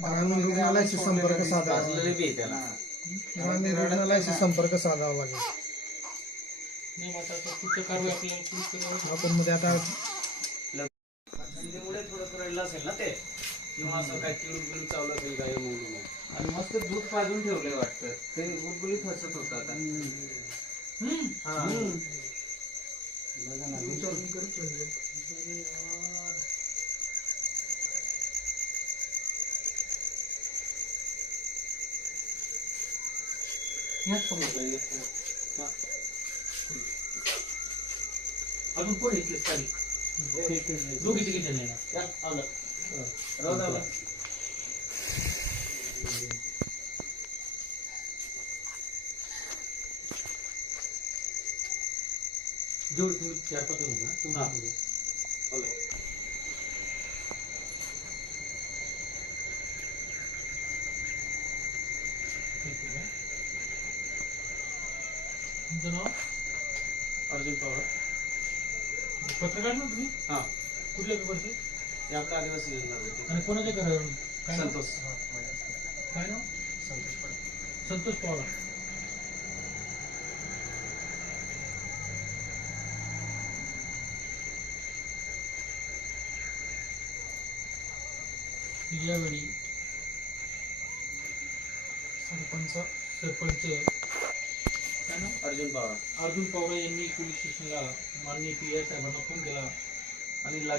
ग्रामीण रुग्णालयाशी संपर्क साधावा भाजलेले बी आहे त्याला. ग्रामीण रुग्णालयाशी संपर्क साधावा लागेल. नाही मग आता पुढच्या कारवाई आपल्याला पोलीस करावं आपण मध्ये आता थंडीमुळे थोडं राहिलं असेल ना ते? किंवा असं काय किळून किळून चावलं असेल काय म्हणून आणि मस्त दूध पाजून ठेवले वाटतं. ते गुलगुलीत हसत होता आता. हा. समजलं अजून कोण येतले तारीख दोघी जण येणार या, आलं. राहू बा. जेवढे तुम्ही चार पाच होते ना, हा. तेवढे तुम्ही. बोला. ठीक आहे का? तुमचं नाव? अर्जुन पवार. पत्रकार ना तुम्ही? हा. कुठल्या पेपरचे? हे आपल्या आदिवासी योजना भेटते. आणि कोणाच्या घरावरून काय नाव? संतोष. काय नाव? संतोष पवार. यावेळी सरपंच सरपंच काय नाव अर्जुन पवार. अर्जुन पवार यांनी पोलीस स्टेशनला माननीय पी आय साहेबांना फोन केला. आणि लाग